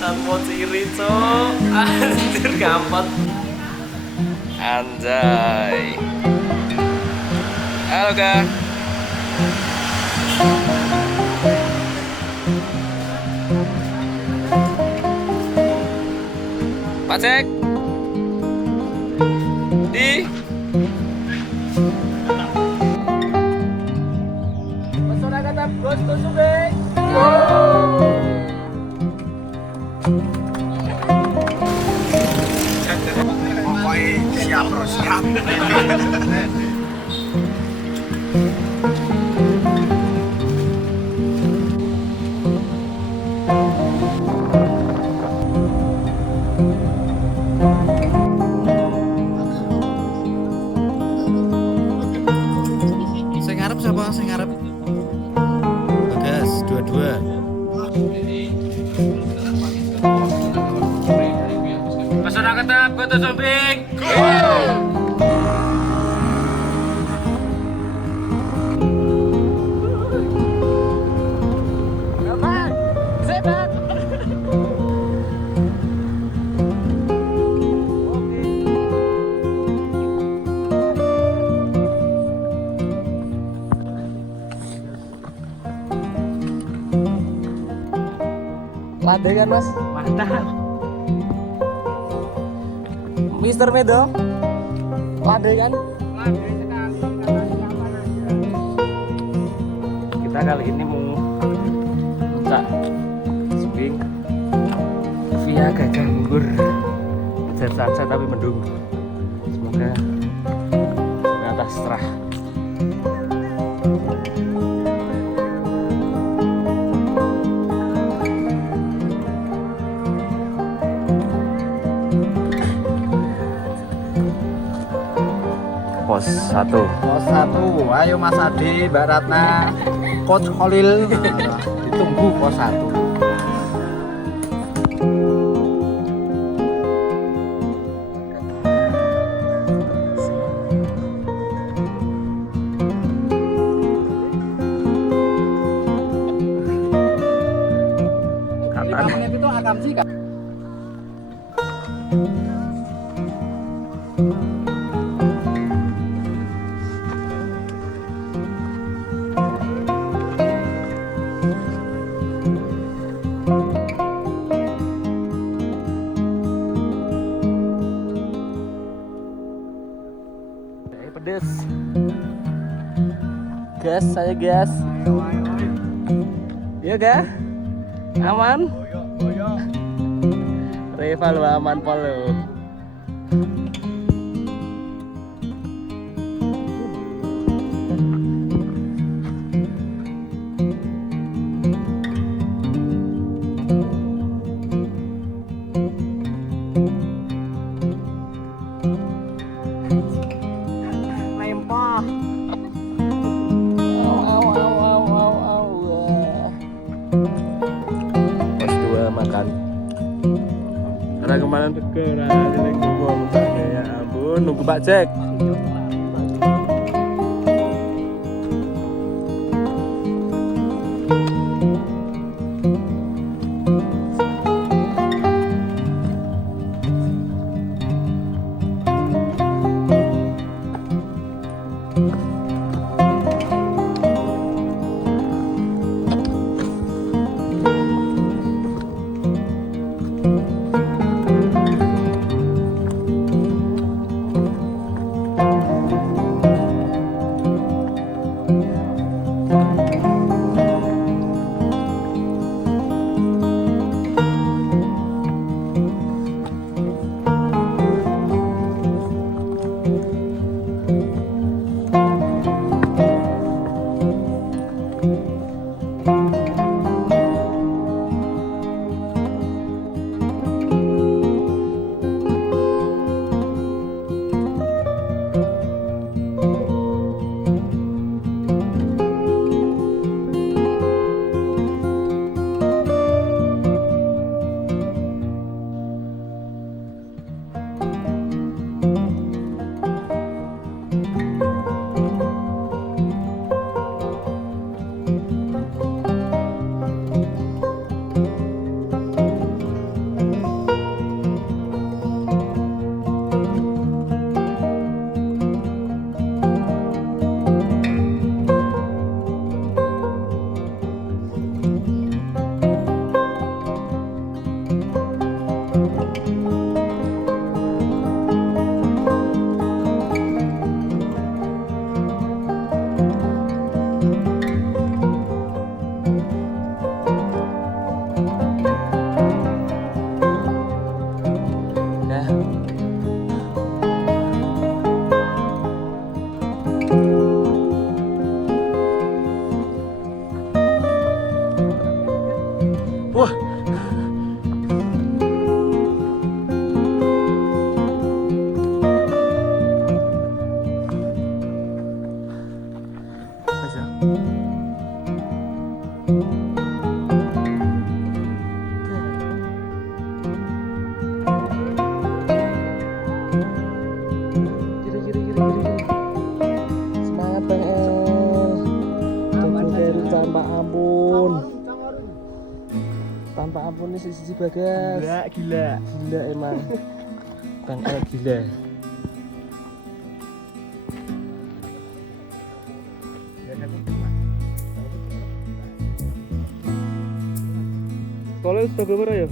Angkot iri cok. Anjir gampang. Anjay. Halo kak. Pak Cek. Di. Pesona kata Bos Tusubeng. Siap bro, siap. Saya ngarep siapa? Saya ngarep Bagas, dua-dua. Pesona kata Bos Tusubeng. Lade kan mas? Mantap. Mister Medo? Lade kan? Kita kali ini mau buka swing via Gajah Mungkur. Jet sunset tapi mendung. Semoga di atas cerah. Pos 1. Pos 1, ayo Mas Adi, Mbak Ratna, Coach Khalil, ditunggu pos 1. Katanya itu akam sih Kak. Pedes. Gas, saya gas. Iya ga? Aman? Rival aman polo. Lempah. Pos 2 makan. Karena kemarin teke, ini gua mukanya ya ampun, nunggu Pak Cek. tanpa ampun. Tanpa ampun nih si Bagas. Gila emang. Bang El gila. Kalau sudah berapa ya?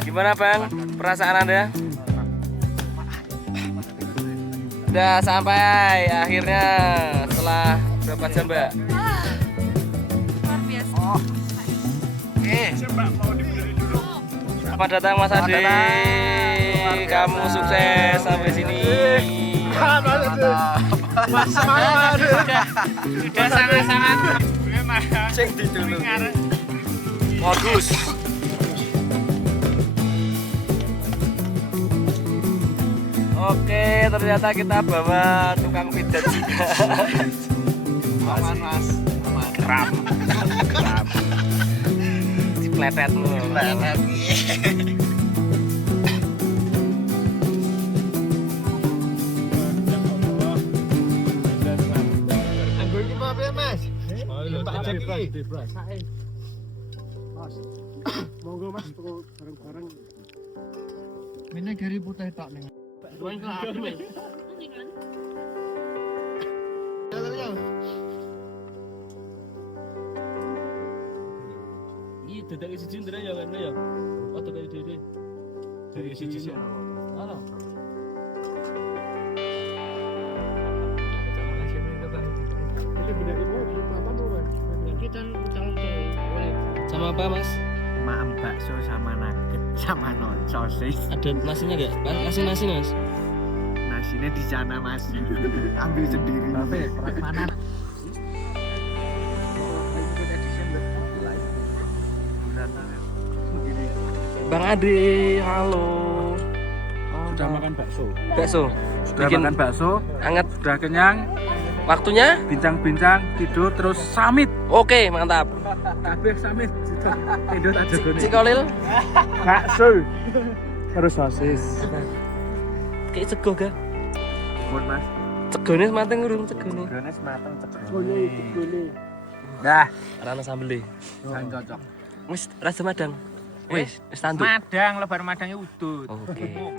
Gimana Bang? Perasaan Anda? Udah sampai akhirnya setelah berapa jam Mbak? Luar biasa. Selamat datang Mas Ade. Kamu sukses sampai sini. Sudah sangat-sangat Bagus. Oke, ternyata kita bawa tukang pijat juga. Aman mas, aman. Kram. Dipletet lu. Anggur ini apa ya mas? Pak Jeki. Monggo Mas, tuku bareng-bareng. Ini dari putih tak nih. Iya, dadak isi jendera ya kan ya. Oh, dadak ide. Dari isi jendera. Halo. Sama apa Mas? Maam bakso sama nugget sama sosis. Ada nasinya nggak? Kasih nasi Mas. Nasinya di sana Mas. Ambil sendiri. Tapi mana? Bang Ade, halo. Sudah makan bakso. Bakso. Sudah Bikin makan bakso. anget. Sudah kenyang. Waktunya? Bincang-bincang, tidur terus samit. Oke, mantap. Kabeh samit. Tidur aja gini. Cikolil. Bakso. Terus sosis. Kayak sego ga? Mohon Mas. Cegone mateng urung cegone. Ganes mateng Boleh. Dah, Rana sambel. kan cocok. Wis rasa madang. Wis tandur. Madang, lebar madangnya udut. Oke.